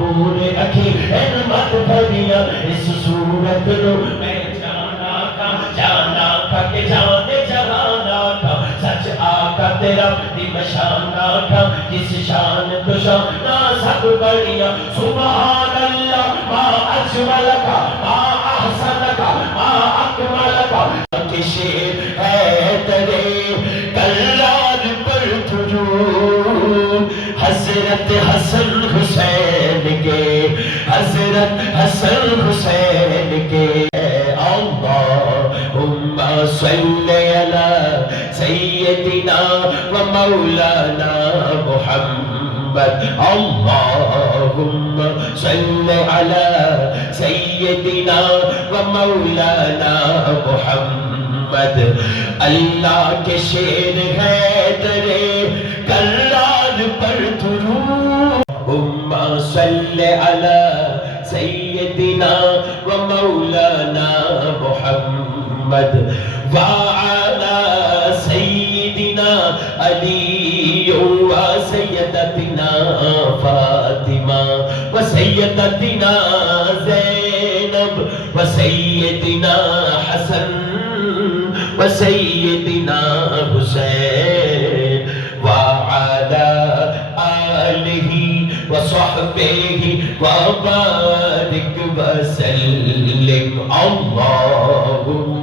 نور اکھی علمت بھریا اس صورت نو میں جانا تھا کہ جانے جہانا تھا سچ آقا تیرا دی مشانہ تھا جس شان تو شانہ سب بڑھیا سبحان اللہ ما اجمل کا ما احسن کا ما اکمل کا کہ شیر ہے تیرے کلار پر درود حضرت حسن حسین کے حضرت حسن حسین کے اللہم صلی علی سیدنا و مولانا محمد اللہم صلی علی سیدنا و مولانا محمد اللہ کے شیر ہے تیرے کلار پر درود اللہم صلی علی سیدنا و مولانا محمد وعلى سيدنا علي وسيدتنا فاطمة وسيدتنا زينب وسيدنا حسن وسيدنا حسين وعلى آله وصحبه وبارك وسلم اللهم